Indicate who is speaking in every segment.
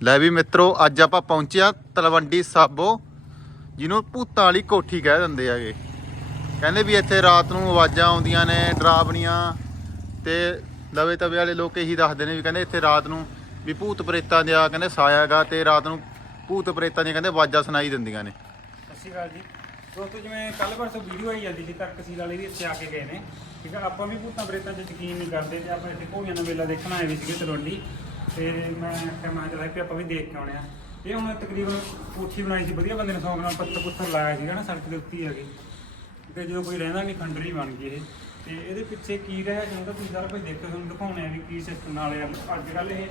Speaker 1: ਲੈ ਵੀ ਮਿੱਤਰੋ, ਅੱਜ ਆਪਾਂ ਪਹੁੰਚਿਆ ਤਲਵੰਡੀ ਸਾਬੋ, ਜਿਹਨੂੰ ਭੂਤਾਂ ਵਾਲੀ ਕੋਠੀ ਕਹਿ ਦਿੰਦੇ ਆਗੇ ਕਹਿੰਦੇ ਵੀ ਇੱਥੇ ਰਾਤ ਨੂੰ ਆਵਾਜ਼ਾਂ ਆਉਂਦੀਆਂ ਨੇ, ਡਰਾਵਣੀਆਂ, ਤੇ ਲਵੇ ਤਵੇ ਵਾਲੇ ਲੋਕ ਇਹੀ ਦੱਸਦੇ ਨੇ ਵੀ ਕਹਿੰਦੇ ਇੱਥੇ ਰਾਤ ਨੂੰ ਵੀ ਭੂਤ ਪ੍ਰੇਤਾਂ ਦਾ ਕਹਿੰਦੇ ਸਾਇਆਗਾ ਤੇ ਰਾਤ ਨੂੰ ਭੂਤ ਪ੍ਰੇਤਾਂ ਦੀਆਂ ਕਹਿੰਦੇ ਆਵਾਜ਼ਾਂ ਸੁਣਾਈ ਦਿੰਦੀਆਂ ਨੇ।
Speaker 2: ਸਤਿ ਸ਼੍ਰੀ ਅਕਾਲ ਜੀ। ਦੋਸਤੋ, ਜਿਵੇਂ ਕੱਲ ਪਰਸੋਂ ਵੀਡੀਓ ਆਈ ਜਾਂਦੀ ਸੀ ਤਰਕਸੀਲ ਵਾਲੇ ਵੀ ਇੱਥੇ ਆ ਕੇ ਗਏ ਨੇ। ਠੀਕ ਹੈ ਆਪਾਂ ਵੀ ਭੂਤਾਂ ਪ੍ਰੇਤਾਂ 'ਚ ਯਕੀਨ ਨਹੀਂ ਕਰਦੇ ਤੇ ਆਪਾਂ ਇੱਥੇ ਘੋੜੀਆਂ ਦਾ ਮੇਲਾ ਦੇਖਣ ਆਏ ਵੀ ਸੀਗੇ ਤਲਵੰਡੀ। ਤੇ ਮੈਂ ਆਖਿਆ ਮੈਂ ਚਲਾ ਕਿ ਆਪਾਂ ਵੀ ਦੇਖ ਕੇ ਆਉਣੇ ਆ। ਇਹ ਹੁਣ ਤਕਰੀਬਨ ਕੋਠੀ ਬਣਾਈ ਸੀ ਵਧੀਆ ਬੰਦੇ ਨੇ ਸੌਂਗ ਨਾਲ ਪੱਥਰ ਪੁੱਥਰ ਲਾਇਆ ਸੀਗਾ ਨਾ ਸੜਕ ਦੇ ਉੱਤੇ ਹੀ ਹੈਗੀ ਤੇ ਜਦੋਂ ਕੋਈ ਰਹਿੰਦਾ ਨਹੀਂ ਖੰਡਰੀ ਬਣ ਗਈ ਇਹ। ਤੇ ਇਹਦੇ ਪਿੱਛੇ ਕੀ ਰਿਹਾ ਜਾਂਦਾ ਤੁਸੀਂ ਸਾਰਾ ਕੁਝ ਦੇਖੋ ਤੁਹਾਨੂੰ ਦਿਖਾਉਣੇ ਆ ਵੀ ਕੀ ਸਿਸਟਮ ਨਾਲ ਇਹ ਅੱਜ ਕੱਲ ਇਹ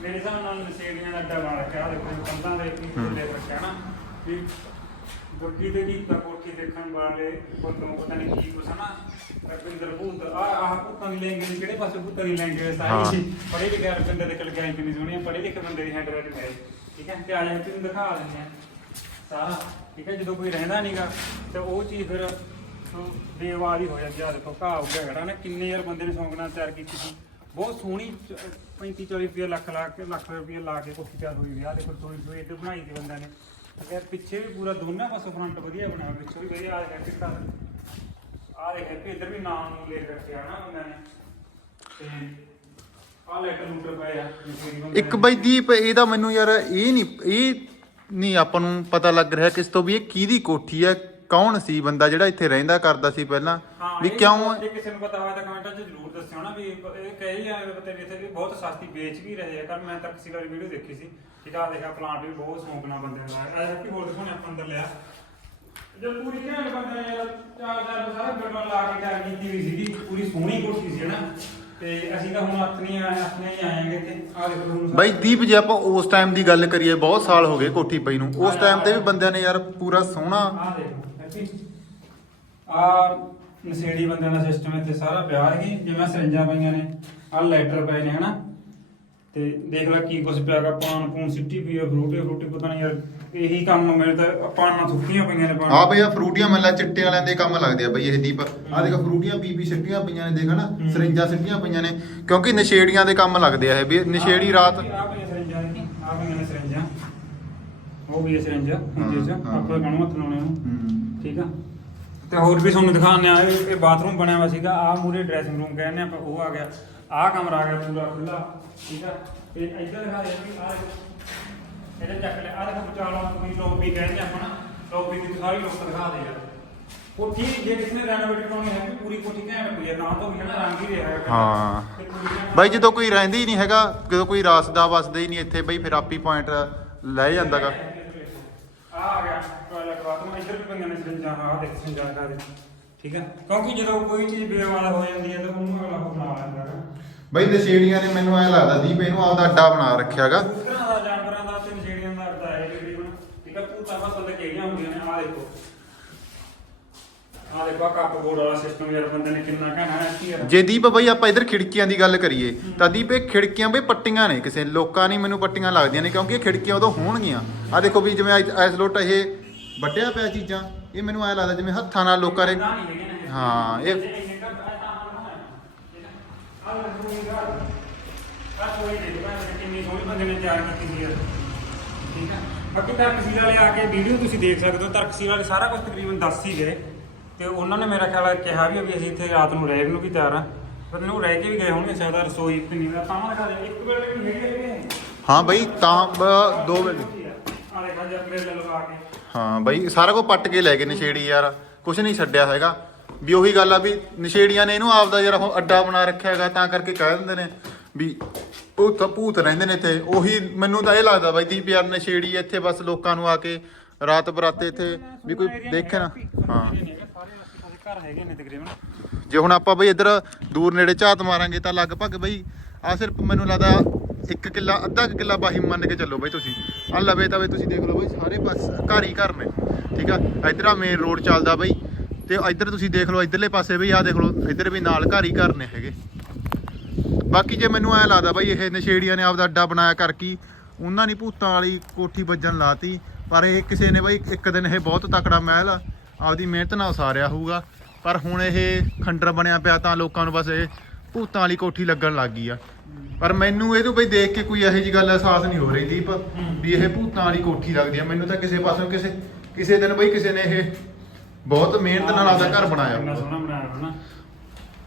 Speaker 2: ਮੇਰੇ ਹਿਸਾਬ ਨਾਲ ਨਸ਼ੇੜੀਆਂ ਦਾ ਅੱਡਾ ਬਣਾ ਆਹ ਦੇਖੋ ਕੰਧਾਂ ਦੇ ਕੀ ਲੈ ਰੱਖਿਆ ਨਾ। ਵੀ ਗੁੱਡੀ ਦੇ ਦੀ ਤਾਂ ਕੋਠੀ ਦੇਖਣ ਵਾਲੇ ਕੋਲੋਂ ਪਤਾ ਨਹੀਂ ਕੀ ਕੁਛ ਨਾ ਰਵਿੰਦਰ ਭੂਤ ਆ ਭੂਤਾਂ ਦੀ ਲੈਂਗੇ ਨੇ ਕਿਹੜੇ ਪਾਸੇ ਭੂਤਾਂ ਦੀ ਲੈਂਗੇ
Speaker 1: ਹਾਂ।
Speaker 2: ਸਾਰੀ? ਪੜੇ ਲਿਖੇ ਰਵਿੰਦਰ ਦੇ ਕਲਗਾਈ ਕਿੰਨੀ ਸੋਹਣੀ ਪੜੇ ਲਿਖੇ ਬੰਦੇ ਦੀ ਹੈਂਡ ਰਾਈਟਿੰਗ ਹੈ ਠੀਕ ਹੈ? ਤੇ ਆ ਜਾ ਤੁਹਾਨੂੰ ਦਿਖਾ ਦਿੰਦੇ ਆ। ਸਾਰਾ। ਠੀਕ ਹੈ? ਜਦੋਂ ਕੋਈ ਰਹਿੰਦਾ ਨਹੀਂਗਾ ਤੇ ਉਹ ਚੀਜ਼ ਫਿਰ ਬੇਵਾਦ ਹੀ ਹੋ ਜਾਂਦੀ ਆ। ਦੇਖੋ ਘਾਹ ਉੱਗਿਆ ਖੜਾ ਨਾ। ਕਿੰਨੇ ਯਾਰ ਬੰਦੇ ਨੇ ਸੌਂਗ ਨਾਲ ਤਿਆਰ ਕੀਤੀ ਸੀ। ਬਹੁਤ ਸੋਹਣੀ 35 40 ਰੁਪਏ ਲੱਖ ਲਾ ਕੇ ਲੱਖ ਰੁਪਏ ਲਾ ਕੇ ਕੋਠੀ ਤਿਆਰ ਹੋਈ ਆ। ਦੇਖੋ ਥੋੜੀ ਥੋੜੀ ਇੱਧਰ ਬਣਾਈ ਸੀ ਬੰਦਿਆਂ ਨੇ। ਅਗਰ ਪਿੱਛੇ ਵੀ ਪੂਰਾ ਦੋਨਾਂ ਪਾਸੋਂ ਫਰੰਟ ਵਧੀਆ ਬਣਾਇਆ ਪਿੱਛੇ ਵੀ ਵਧੀਆ ਆ ਗਿਆ। ਕਿੱਟਾ ਆ ਦੇਖ ਵੀ ਇੱਧਰ ਵੀ ਨਾਮ ਨੂੰ ਲੈ ਰੱਖਿਆ ਨਾ ਬੰਦਿਆਂ ਨੇ। ਤੇ ਆ ਲੈਟਰ ਲੂਟਰ ਪਏ ਆ ਬੰਦਿਆਂ
Speaker 1: ਇੱਕ। ਬਈ ਦੀਪ ਇਹਦਾ ਮੈਨੂੰ ਯਾਰ ਇਹ ਨਹੀਂ ਇਹ ਨਹੀਂ ਆਪਾਂ ਨੂੰ ਪਤਾ ਲੱਗ ਰਿਹਾ ਕਿਸ ਤੋਂ ਵੀ ਇਹ ਕਿਹਦੀ ਕੋਠੀ ਹੈ ਕੌਣ ਸੀ ਬੰਦਾ ਜਿਹੜਾ ਇੱਥੇ ਰਹਿੰਦਾ ਕਰਦਾ ਸੀ ਪਹਿਲਾਂ? ਵੀ ਕਿਉਂ
Speaker 2: ਜੇ ਕਿਸੇ ਨੂੰ ਪਤਾ ਹੋਵੇ ਤਾਂ ਕਮੈਂਟਾਂ 'ਚ ਜ਼ਰੂਰ ਦੱਸਿਓ ਨਾ ਵੀ ਇਹ ਕਹੀ ਆ ਪਤਾ ਵੀ ਇੱਥੇ ਵੀ ਬਹੁਤ ਸਸਤੀ ਵੇਚ ਵੀ ਰਹੇ ਆ। ਕਰ ਮੈਂ ਤਾਂ ਕਿਸੇ ਵਾਲੀ ਵੀਡੀਓ ਦੇਖੀ ਸੀ। ਠੀਕ ਆ ਦੇਖਿਆ ਪਲਾਂਟ ਵੀ ਬਹੁਤ ਸ਼ੌਂਕ ਨਾਲ ਬੰਦੇ ਦਾ ਇਹ ਕਿ ਹੋਰ ਦਿਖਾਉਣੇ ਆਪਾਂ ਅੰਦਰ ਲਿਆ। ਜਦ ਪੂਰੀ ਘੈਂਟ ਬੰਦੇ ਨੇ ਯਾਰ ਚਾਰ ਚਾਰ ਸਾਰਾ ਗੱਡਾਂ ਲਾ ਕੇ ਤਿਆਰ ਕੀਤੀ ਹੋਈ ਸੀਗੀ ਪੂਰੀ ਸੋਹਣੀ ਕੋਠੀ ਸੀ ਹਨਾ। ਤੇ ਅਸੀਂ ਤਾਂ ਹੁਣ ਆਪਣੀ ਆਪਣੇ ਹੀ ਆਏਗੇ ਇੱਥੇ ਆ ਦੇਖੋ ਤੁਹਾਨੂੰ
Speaker 1: ਬਈ ਦੀਪ ਜੇ ਆਪਾਂ ਉਸ ਟਾਈਮ ਦੀ ਗੱਲ ਕਰੀਏ ਬਹੁਤ ਸਾਲ ਹੋ ਗਏ ਕੋਠੀ ਪਈ ਨੂੰ। ਉਸ ਟਾਈਮ ਤੇ ਵੀ ਬੰਦਿਆਂ ਨੇ ਯਾਰ ਪੂਰਾ ਸੋਹਣਾ
Speaker 2: ਆ ਦੇਖੋ ਆ ਨਸ਼ੇੜੀ ਬੰਦਿਆਂ ਦਾ ਸਿਸਟਮ ਇੱਥੇ ਸਾਰਾ ਪਿਆ ਹੈ ਜਿਵੇਂ ਸਰੰਜਾਂ ਪਈਆਂ ਨੇ ਆ ਲੈਟਰ ਪਏ ਨੇ ਹਨਾ। ਤੇ ਦੇਖ ਲੈ ਕੀ ਕੁਛ ਪਿਆਗਾ ਪਾਣ ਪੂਣ ਸਿੱਟੀ ਪਈ ਆ ਫਰੂਟੇ ਫਰੂਟੇ ਪਤਾ ਨਹੀਂ ਯਾਰ ਇਹੀ ਕੰਮ ਮੇਰੇ ਤਾਂ ਪਾਣਾ ਥੁੱਕੀਆਂ ਪਈਆਂ ਨੇ ਪਾਣ।
Speaker 1: ਆ ਬਈ ਆ ਫਰੂਟੀਆਂ ਮੱਲਾ ਚਿੱਟੇ ਵਾਲਿਆਂ ਦੇ ਕੰਮ ਲੱਗਦੇ ਆ ਬਈ ਇਹ ਦੀਪ। ਆ ਦੇਖ ਫਰੂਟੀਆਂ ਪੀ ਪੀ ਸਿੱਟੀਆਂ ਪਈਆਂ ਨੇ ਦੇਖ ਨਾ। ਸਰਿੰਜਾਂ ਸਿੱਟੀਆਂ ਪਈਆਂ ਨੇ ਕਿਉਂਕਿ ਨਸ਼ੇੜੀਆਂ ਦੇ ਕੰਮ ਲੱਗਦੇ ਆ ਇਹ ਵੀ। ਨਸ਼ੇੜੀ ਰਾਤ
Speaker 2: ਆ ਪਈਆਂ ਸਰੰਜਾਂ ਨੇ ਆ ਪਈਆਂ ਨੇ ਸਰੰਜਾਂ। ਉਹ ਵੀ ਇਹ ਸਰੰਜਾਂ ਜਿਸ
Speaker 1: ਹਾਂ, ਹਾਂ।
Speaker 2: ਆਪਾਂ ਕਾਣੂ ਹੱਥ ਲਾਉਣੇ ਨੂੰ
Speaker 1: ਹੂੰ।
Speaker 2: ਠੀਕ ਆ? ਤੇ ਹੋਰ ਵੀ ਤੁਹਾਨੂੰ ਦਿਖਾਉਂਦੇ ਆ ਇਹ ਇਹ ਬਾਥਰੂਮ ਬਣਿਆ ਹੋਇਆ ਸੀਗਾ ਆ ਮੂਰੇ ਡਰੈਸਿੰਗ ਰੂਮ ਕਹਿੰਦੇ ਆਪਾਂ ਉਹ ਆ ਗਿਆ। ਆ ਕਮਰਾ ਆ ਗਿਆ ਪੂਰਾ ਖੁੱਲਾ ਠੀਕ ਆ? ਤੇ ਇੱਧਰ ਦਿਖਾ ਦੇ ਵੀ ਆ ਇਹਦੇ ਚੱਕ ਲੈ ਆ ਲੌਬੀ ਕਹਿੰਦੇ ਆਪਾਂ ਨਾ ਲੌਬੀ ਦੀ ਸਾਰੀ ਲੋਕ ਦਿਖਾ ਦੇ ਯਾਰ ਕੋਠੀ ਜੇ ਕਿਸੇ ਨੇ ਰੈਨੋਵੇਟ ਕਰਾਉਣੀ ਹੈ ਵੀ ਪੂਰੀ ਕੋਠੀ ਘੈਂਟ ਪਈ ਹੈ ਨਾ ਤਾਂ ਵੀ ਨਾ ਰੰਗ ਹੀ ਰਿਹਾ ਹੈ
Speaker 1: ਹਾਂ।
Speaker 2: ਤੇ
Speaker 1: ਬਈ ਜਦੋਂ ਕੋਈ ਰਹਿੰਦੀ ਹੀ ਨਹੀਂ ਹੈਗਾ ਜਦੋਂ ਕੋਈ ਰਾਸਦਾ ਵਸਦਾ ਹੀ ਨਹੀਂ ਇੱਥੇ ਬਈ ਫਿਰ ਆਪੀ ਪੁਆਇੰਟ ਲੈ ਜਾਂਦਾਗਾ
Speaker 2: ਆ ਆ ਗਿਆ ਟਾਇਲਟ ਬਾਥਰੂਮ ਇੱਧਰ ਵੀ ਪਈਆਂ ਨੇ ਸਿੰਜਾਂ ਆ ਦੇਖ ਸਿੰਜਾਂ ਦੇ। ਠੀਕ ਹੈ ਕਿਉਂਕਿ ਜਦੋਂ ਕੋਈ ਚੀਜ਼ ਬੇਵਾਲਾ ਹੋ ਜਾਂਦੀ ਹੈ ਤਾਂ ਉਹਨੂੰ ਅਗਲਾ ਉਹ ਬਣਾ ਲੈਂਦਾ ਹੈ
Speaker 1: ਬਈ ਨਸ਼ੇੜੀਆਂ ਨੇ ਮੈਨੂੰ ਐ ਲੱਗਦਾ ਦੀਪ ਇਹਨੂੰ ਆਪਦਾ ਅੱਡਾ ਬਣਾ ਰੱਖਿਆਗਾ
Speaker 2: ਕਬੂਤਰਾਂ ਦਾ ਜਾਨਵਰਾਂ ਦਾ ਤੇ ਨਸ਼ੇੜੀਆਂ ਦਾ ਠੀਕ ਹੈ ਭੂਤਾਂ ਫਸਲ ਤੇ ਕਿਹੜੀਆਂ ਹੁੰਦੀਆਂ ਨੇ ਆ ਦੇਖੋ ਆ ਦੇਖੋ ਕੱਪ ਬੋਰਡ ਵਾਲਾ ਸਿਸਟਮ ਯਾਰ ਬੰਦੇ ਨੇ ਕਿੰਨਾ ਕਹਿਣਾ ਹੈ ਕੀ ਯਾਰ
Speaker 1: ਜੇ ਦੀਪ ਬਈ ਆਪਾਂ ਇਧਰ ਖਿੜਕੀਆਂ ਦੀ ਗੱਲ ਕਰੀਏ ਤਾਂ ਦੀਪ ਇਹ ਖਿੜਕੀਆਂ ਬਈ ਪੱਟੀਆਂ ਨੇ ਕਿਸੇ ਲੋਕਾਂ ਨਹੀਂ ਮੈਨੂੰ ਪੱਟੀਆਂ ਲੱਗਦੀਆਂ ਨੇ ਕਿਉਂਕਿ ਇਹ ਖਿੜਕੀਆਂ ਉਦੋਂ ਹੋਣਗੀਆਂ ਆ ਦੇਖੋ ਵੀ ਜਿਵੇਂ ਐਸ- ਲੋਟ ਇਹ ਵੱਡਿਆ ਪਿਆ ਚੀਜ਼ਾਂ ਇਹ ਮੈਨੂੰ ਐ ਲੱਗਦਾ ਜਿਵੇਂ ਹੱਥਾਂ ਨਾਲ ਲੋਕਾਂ ਨੇ
Speaker 2: ਨਾ ਨਹੀਂ ਹੈਗੇ ਨੇ
Speaker 1: ਹਾਂ, ਇਹ-
Speaker 2: ਇੰਨੇ ਕੁ ਆ ਤਾਂ ਹੁਣ ਹੈ। ਠੀਕ ਹੈ। ਆਹ ਦੇਖੋ ਇਹ ਘਰ। ਆਹ ਕੋਈ ਨਹੀਂ ਦੁਕਾਨ ਤੇ ਕਿੰਨੀ ਸੋਹਣੀ ਬੰਦੇ ਨੇ ਤਿਆਰ ਕੀਤੀ ਸੀ ਯਾਰ ਠੀਕ ਹੈ ਬਾਕੀ ਤਰਕਸੀਲ ਵਾਲੇ ਆ ਕੇ ਵੀਡੀਓ ਤੁਸੀਂ ਦੇਖ ਸਕਦੇ ਹੋ। ਤਰਕਸੀਲ ਵਾਲੇ ਸਾਰਾ ਕੁਝ ਤਕਰੀਬਨ ਦੱਸ ਹੀ ਗਏ। ਤੇ ਉਹਨਾਂ ਨੇ ਮੇਰਾ ਖਿਆਲ ਕਿਹਾ ਵੀ ਵੀ ਅਸੀਂ ਇੱਥੇ ਰਾਤ ਨੂੰ ਰਹਿਣ ਨੂੰ ਵੀ ਤਿਆਰ ਆ। ਪਰ ਨੂੰ ਰਹਿ ਕੇ ਵੀ ਗਏ ਹੋਣਗੇ ਸ਼ਾਇਦ ਰਸੋਈ ਪਿੰਨੀ ਦਾ ਤਾਂ ਦਿਖਾ ਦੇ ਇੱਕ ਵੇਲੇ ਵੀ ਹੈਗੇ ਹੈਗੇ
Speaker 1: ਹਾਂ ਬਈ ਤਾਂ ਬ- ਦੋ ਵੇਲੇ
Speaker 2: ਆ ਦੇਖਾ ਜੀ ਮੇਰੇ ਲਗਾ ਕੇ।
Speaker 1: ਹਾਂ ਬਈ ਸਾਰਾ ਕੁਝ ਪੱਟ ਕੇ ਲੈ ਗਏ ਨਸ਼ੇੜੀ ਯਾਰ। ਕੁਝ ਨਹੀਂ ਛੱਡਿਆ ਹੈਗਾ। ਵੀ ਉਹੀ ਗੱਲ ਆ ਵੀ ਨਸ਼ੇੜੀਆਂ ਨੇ ਇਹਨੂੰ ਆਪਦਾ ਯਾਰ ਉਹ ਅੱਡਾ ਬਣਾ ਰੱਖਿਆ ਹੈਗਾ ਤਾਂ ਕਰਕੇ ਕਹਿ ਦਿੰਦੇ ਨੇ ਵੀ ਉਹ ਭੂਤ ਰਹਿੰਦੇ ਨੇ ਇੱਥੇ। ਉਹੀ ਮੈਨੂੰ ਤਾਂ ਇਹ ਲੱਗਦਾ ਬਾਈ ਦੀਪ ਯਾਰ ਨਸ਼ੇੜੀ ਇੱਥੇ ਬਸ ਲੋਕਾਂ ਨੂੰ ਆ ਕੇ ਰਾਤ ਬਰਾਤੇ ਇੱਥੇ ਵੀ ਕੋਈ ਦੇਖੇ ਨਾ। ਹਾਂ।
Speaker 2: ਘਰ ਹੈਗੇ ਨੇ ਤਕਰੀਬਨ
Speaker 1: ਜੇ ਹੁਣ ਆਪਾਂ ਬਈ ਇੱਧਰ ਦੂਰ ਨੇੜੇ ਝਾਤ ਮਾਰਾਂਗੇ ਤਾਂ ਲਗਭਗ ਬਈ ਆ ਸਿਰਫ ਮੈਨੂੰ ਲੱਗਦਾ ਇੱਕ ਕਿੱਲਾ, ਅੱਧਾ ਕਿੱਲਾ ਬਾਹੀ ਮੰਨ ਕੇ ਚੱਲੋ ਬਈ ਤੁਸੀਂ। ਆ ਲਵੇ ਤਾਂ ਬਈ ਤੁਸੀਂ ਦੇਖ ਲਓ ਬਈ ਸਾਰੇ ਪਾਸ ਘਰ ਹੀ ਘਰ ਨੇ। ਠੀਕ ਆ? ਇੱਧਰ ਆ ਮੇਨ ਰੋਡ ਚੱਲਦਾ ਬਈ। ਤੇ ਇੱਧਰ ਤੁਸੀਂ ਦੇਖ ਲਓ, ਇੱਧਰਲੇ ਪਾਸੇ ਬਈ ਆ ਦੇਖ ਲਓ, ਇੱਧਰ ਵੀ ਨਾਲ ਘਰ ਹੀ ਘਰ ਨੇ ਹੈਗੇ। ਬਾਕੀ ਜੇ ਮੈਨੂੰ ਐ ਲੱਗਦਾ ਬਈ ਇਹ ਨਸ਼ੇੜੀਆਂ ਨੇ ਆਪਦਾ ਅੱਡਾ ਬਣਾਇਆ ਕਰ ਕੀ ਉਹਨਾਂ ਨੇ ਭੂਤਾਂ ਵਾਲੀ ਕੋਠੀ ਵੱਜਣ ਲਾਤੀ ਪਰ ਇਹ ਕਿਸੇ ਨੇ ਬਈ ਇੱਕ ਦਿਨ ਇਹ ਬਹੁਤ ਤਕੜਾ ਮਹਿਲ ਆਪਦੀ ਮਿਹਨਤ ਨਾਲ ਉਸਾਰਿਆ ਹੋਊਗਾ। ਪਰ ਹੁਣ ਇਹ ਖੰਡਰ ਬਣਿਆ ਪਿਆ ਤਾਂ ਲੋਕਾਂ ਨੂੰ ਬਸ ਇਹ ਭੂਤਾਂ ਵਾਲੀ ਕੋਠੀ ਲੱਗਣ ਲੱਗ ਗਈ ਆ। ਪਰ ਮੈਨੂੰ ਇਹ ਤੋਂ ਬਈ ਦੇਖ ਕੇ ਕੋਈ ਇਹੋ ਜੀ ਗੱਲ ਅਹਿਸਾਸ ਨਹੀਂ ਹੋ ਰਹੀ ਦੀਪ ਵੀ ਇਹ ਭੂਤਾਂ ਵਾਲੀ ਕੋਠੀ ਲੱਗਦੀ ਆ। ਮੈਨੂੰ ਤਾਂ ਕਿਸੇ ਪਾਸੋਂ ਕਿਸੇ ਕਿਸੇ ਦਿਨ ਬਈ ਕਿਸੇ ਨੇ ਇਹ ਬਹੁਤ ਮਿਹਨਤ ਨਾਲ ਆਪਦਾ ਘਰ ਬਣਾਇਆ
Speaker 2: ਇੰਨਾ ਸੋਹਣਾ ਬਣਾਇਆ ਹੋਣਾ।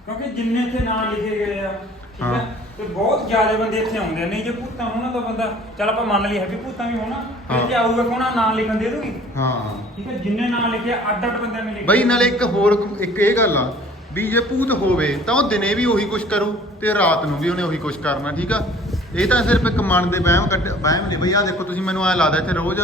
Speaker 2: ਕਿਉਂਕਿ ਜਿੰਨੇ ਇੱਥੇ ਨਾਂ ਲਿਖੇ ਗਏ ਆ ਠੀਕ
Speaker 1: ਹਾਂ।
Speaker 2: ਹੈ ਤੇ ਬਹੁਤ ਜ਼ਿਆਦਾ ਬੰਦੇ ਇੱਥੇ ਆਉਂਦੇ ਨਹੀਂ ਜੇ ਭੂਤਾਂ ਹੋਣਾ ਤਾਂ ਬੰਦਾ ਚੱਲ ਆਪਾਂ ਮੰਨ ਲਈਏ ਹੈਪੀ ਭੂਤਾਂ ਵੀ ਹੋਣਾ
Speaker 1: ਹਾਂ।
Speaker 2: ਜੇ ਆਊਗਾ ਕੋਣਾ? ਨਾਂ ਲਿਖਣ ਦੇ ਦੂਗੀ
Speaker 1: ਹਾਂ।
Speaker 2: ਠੀਕ ਹੈ ਜਿੰਨੇ ਨਾਂ ਲਿਖੇ ਆ, ਅੱਡ ਅੱਡ ਬੰਦਿਆਂ ਨੇ ਲਿਖੇ।
Speaker 1: ਬਈ ਨਾਲੇ ਇੱਕ ਹੋਰ ਇੱਕ ਇਹ ਗੱਲ ਆ ਵੀ ਜੇ ਭੂਤ ਹੋਵੇ ਤਾਂ ਉਹ ਦਿਨੇ ਵੀ ਉਹੀ ਕੁਝ ਕਰੂ ਤੇ ਰਾਤ ਨੂੰ ਵੀ ਉਹਨੇ ਉਹੀ ਕੁਝ ਕਰਨਾ ਠੀਕ ਆ? ਇਹ ਤਾਂ ਸਿਰਫ ਇੱਕ ਮਨ ਦੇ ਵਹਿਮ ਕੱਢ ਵਹਿਮ ਨੇ ਬਈ ਆ ਦੇਖੋ ਤੁਸੀਂ ਮੈਨੂੰ ਐ ਲੱਗਦਾ ਇੱਥੇ ਰੋਜ਼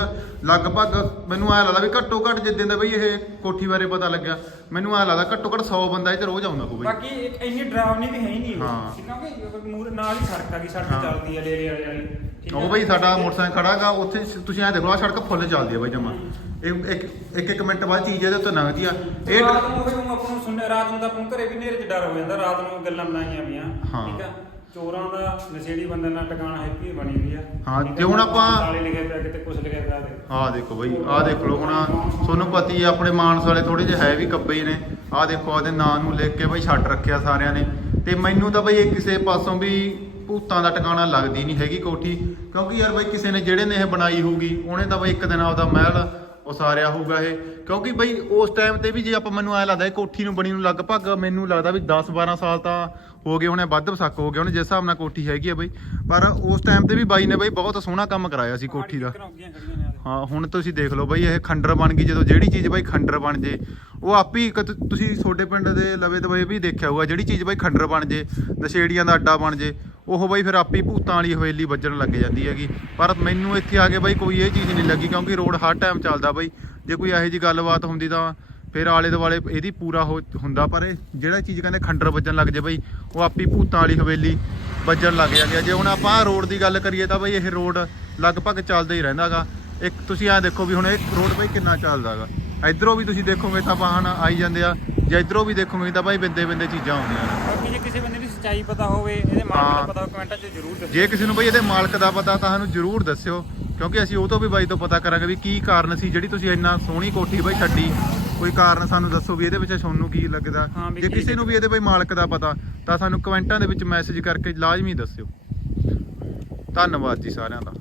Speaker 1: ਲਗਭਗ ਮੈਨੂੰ ਐ ਲੱਗਦਾ ਵੀ ਘੱਟੋ ਘੱਟ ਜਿੱਦਾਂ ਦਾ ਬਈ ਇਹ ਕੋਠੀ ਬਾਰੇ ਪਤਾ ਲੱਗਿਆ ਮੈਨੂੰ ਐ ਲੱਗਦਾ ਘੱਟੋ ਘੱਟ 100 ਬੰਦਾ ਇੱਥੇ ਰੋਜ਼ ਆਉਂਦਾ ਹੋਊ ਬਈ
Speaker 2: ਬਾਕੀ ਇੱਕ ਇੰਨੀ ਡਰਾਵਨੀ ਵੀ ਹੈ ਹੀ ਨਹੀਂ ਉਹ।
Speaker 1: ਹਾਂ।
Speaker 2: ਠੀਕ ਆ ਕਿ ਮੂਰੇ ਨਾਲ ਹੀ ਸੜਕ ਆ ਗਈ ਸੜਕ
Speaker 1: ਹਾਂ।
Speaker 2: ਚੱਲਦੀ ਆ ਡੇਰੇ ਵਾਲੇ ਵਾਲੀ ਠੀਕ
Speaker 1: ਉਹ
Speaker 2: ਆ?
Speaker 1: ਬਈ ਸਾਡਾ ਮੋਟਰਸਾਈਕਲ ਖੜਾਗਾ ਉੱਥੇ ਤੁਸੀਂ ਐ ਦੇਖੋ ਆ ਸੜਕ ਫੁੱਲ ਚੱਲਦੀ ਆ ਬਈ ਜਮਾ ਇਹ ਇੱਕ ਇੱਕ ਇੱਕ ਮਿੰਟ ਬਾਅਦ ਚੀਜ਼ ਇਹਦੇ ਉੱਤੇ ਲੰਘਦੀ ਆ ਇਹ
Speaker 2: ਰਾਤ ਨੂੰ ਫਿਰ ਆਪਾਂ ਨੂੰ ਸੁਣਨੇ ਰਾਤ ਨੂੰ ਤਾਂ ਆਪਾਂ ਨੂੰ ਘਰੇ ਵੀ ਨੇਰੇ 'ਚ ਡਰ ਹੋ ਜਾਂਦਾ ਰਾਤ ਨੂੰ ਗੱਲਾਂ ਬਣਾਈਆਂ ਪਈਆਂ
Speaker 1: ਹਾਂ।
Speaker 2: ਠੀਕ ਆ ਚੋਰਾਂ ਦਾ ਨਸ਼ੇੜੀ ਬੰਦੇ ਨਾਲ ਟਿਕਾਣਾ ਹੈਪੀ ਬਣੀ ਹੋਈ ਆ?
Speaker 1: ਹਾਂ? ਜੇ ਹੁਣ ਆਪਾਂ-
Speaker 2: ਤਾਲੇ ਲਿਖੇ ਪਿਆ ਕਿਤੇ ਕੁਛ ਲਿਖਿਆ ਪਿਆ ਤੇ।
Speaker 1: ਆਹ ਦੇਖੋ ਬਈ ਆਹ ਦੇਖ ਲਓ ਹੁਣ ਤੁਹਾਨੂੰ ਪਤੀ ਹੈ ਆਪਣੇ ਮਾਨਸ ਵਾਲੇ ਥੋੜੇ ਜਿਹੇ ਹੈ ਵੀ ਕੱਬੇ ਹੀ ਨੇ। ਆਹ ਦੇਖੋ ਉਹਦੇ ਨਾਂ ਨੂੰ ਲਿਖ ਕੇ ਬਈ ਛੱਡ ਰੱਖਿਆ ਸਾਰਿਆਂ ਨੇ। ਤੇ ਮੈਨੂੰ ਤਾਂ ਬਈ ਇਹ ਕਿਸੇ ਪਾਸੋਂ ਵੀ ਭੂਤਾਂ ਦਾ ਟਿਕਾਣਾ ਲੱਗਦੀ ਨਹੀਂ ਹੈਗੀ ਕੋਠੀ। ਕਿਉਂਕਿ ਯਾਰ ਬਈ ਕਿਸੇ ਨੇ ਜਿਹੜੇ ਨੇ ਇਹ ਬਣਾਈ ਹੋਊਗੀ ਉਹਨੇ ਤਾਂ ਬਈ ਇੱਕ ਦਿਨ ਆਪਦਾ ਮਹਿਲ ਉਸਾਰਿਆ ਹੋਊਗਾ ਇਹ। ਕਿਉਂਕਿ ਬਈ ਉਸ ਟਾਈਮ ਤੇ ਵੀ ਜੇ ਆਪਾਂ ਮੈਨੂੰ ਐ ਲੱਗਦਾ, ਇਹ ਕੋਠੀ ਨੂੰ ਬਣੀ ਨੂੰ ਲਗਭਗ ਮੈਨੂੰ ਲੱਗਦਾ ਵੀ 10 12 ਸਾਲ ਤਾਂ ਹੋ ਗਏ ਹੋਣੇ, ਵੱਧ ਵਸੱਕ ਹੋ ਗਏ ਹੋਣੇ, ਜਿਸ ਹਿਸਾਬ ਨਾਲ ਕੋਠੀ ਹੈਗੀ ਆ ਬਈ। ਪਰ ਉਸ ਟਾਈਮ ਤੇ ਵੀ ਬਾਈ ਨੇ ਬਈ ਬਹੁਤ ਸੋਹਣਾ ਕੰਮ ਕਰਾਇਆ ਸੀ ਕੋਠੀ ਦਾ। ਹਾਂ, ਹੁਣ ਤੁਸੀਂ ਦੇਖ ਲਓ ਬਈ, ਇਹ ਖੰਡਰ ਬਣ ਗਈ, ਜਦੋਂ ਜਿਹੜੀ ਚੀਜ਼ ਬਈ ਖੰਡਰ ਬਣ ਜੇ, ਉਹ ਆਪ ਹੀ ਇੱਕ ਤੁਸੀਂ ਛੋਟੇ ਪਿੰਡ ਦੇ ਲਵੇ ਦਵੇ ਵੀ ਦੇਖਿਆ ਹੋਊਗਾ, ਜਿਹੜੀ ਚੀਜ਼ ਬਈ ਖੰਡਰ ਬਣ ਜੇ, ਨਸ਼ੇੜੀਆਂ ਦਾ ਅੱਡਾ ਬਣ ਜੇ ਉਹ ਬਈ ਫਿਰ ਆਪੇ ਹੀ ਭੂਤਾਂ ਵਾਲੀ ਹਵੇਲੀ ਵੱਜਣ ਲੱਗ ਜਾਂਦੀ ਹੈਗੀ। ਪਰ ਮੈਨੂੰ ਇੱਥੇ ਆ ਕੇ ਬਈ ਕੋਈ ਇਹ ਚੀਜ਼ ਨਹੀਂ ਲੱਗੀ, ਕਿਉਂਕਿ ਰੋਡ ਹਰ ਟਾਈਮ ਚੱਲਦਾ ਬਈ। ਜੇ ਕੋਈ ਇਹੋ ਜੀ ਗੱਲਬਾਤ ਹੁੰਦੀ ਤਾਂ ਫਿਰ ਆਲੇ ਦੁਆਲੇ ਇਹਦੀ ਪੂਰਾ ਹੋ- ਹੁੰਦਾ, ਪਰ ਇਹ ਜਿਹੜਾ ਚੀਜ਼ ਕਹਿੰਦੇ ਖੰਡਰ ਵੱਜਣ ਲੱਗ ਜੇ ਬਈ, ਉਹ ਆਪੇ ਭੂਤਾਂ ਵਾਲੀ ਹਵੇਲੀ ਵੱਜਣ ਲੱਗ ਜਾਂਦੀ ਆ। ਜੇ ਹੁਣ ਆਪਾਂ ਰੋਡ ਦੀ ਗੱਲ ਕਰੀਏ ਤਾਂ ਬਈ ਇਹ ਰੋਡ ਲਗਭਗ ਚੱਲਦਾ ਹੀ ਰਹਿੰਦਾਗਾ ਇੱਕ ਤੁਸੀਂ ਆ ਦੇਖੋ ਵੀ ਹੁਣ ਇਹ ਰੋਡ ਬਈ ਕਿੰਨਾ ਚੱਲਦਾਗਾ ਇਧਰੋਂ ਵੀ ਤੁਸੀਂ ਦੇਖੋਗੇ ਤਾਂ ਵਾਹਨ ਆਈ ਜਾਂਦੇ ਆ। ਜੇ ਇਧਰੋਂ ਵੀ ਦੇਖੋਗੇ ਤਾਂ ਬਈ ਬਿੰਦੇ ਬਿੰਦੇ ਚੀਜ਼ਾਂ ਆਉਂਦੀਆਂ ਨੇ।
Speaker 2: ਸੱਚਾਈ ਪਤਾ ਹੋਵੇ ਇਹਦੇ ਮਾਲਕ
Speaker 1: ਹਾਂ।
Speaker 2: ਦਾ ਪਤਾ ਹੋਵੇ ਕਮੈਂਟਾਂ 'ਚ ਜ਼ਰੂਰ ਦੱਸੋ
Speaker 1: ਜੇ ਕਿਸੇ ਨੂੰ ਬਈ ਇਹਦੇ ਮਾਲਕ ਦਾ ਪਤਾ ਤਾਂ ਸਾਨੂੰ ਜਰੂਰ ਦੱਸਿਓ ਕਿਉਂਕਿ ਅਸੀਂ ਉਹ ਤੋਂ ਵੀ ਬਾਈ ਤੋਂ ਪਤਾ ਕਰਾਂਗੇ ਵੀ ਕੀ ਕਾਰਨ ਸੀ ਜਿਹੜੀ ਤੁਸੀਂ ਇੰਨਾ ਸੋਹਣੀ ਕੋਠੀ ਬਈ ਛੱਡੀ ਕੋਈ ਕਾਰਨ ਸਾਨੂੰ ਦੱਸੋ ਵੀ ਇਹਦੇ ਵਿੱਚ ਤੁਹਾਨੂੰ ਕੀ ਲੱਗਦਾ।
Speaker 2: ਹਾਂ ਵੀ
Speaker 1: ਜੇ
Speaker 2: ਕੀ
Speaker 1: ਕਿਸੇ ਨੂੰ ਵੀ ਇਹਦੇ ਬਈ ਮਾਲਕ ਦਾ ਪਤਾ ਤਾਂ ਸਾਨੂੰ ਕਮੈਂਟਾਂ ਦੇ ਵਿੱਚ ਮੈਸੇਜ ਕਰਕੇ ਲਾਜ਼ਮੀ ਦੱਸਿਓ। ਧੰਨਵਾਦ ਜੀ ਸਾਰਿਆਂ ਦਾ।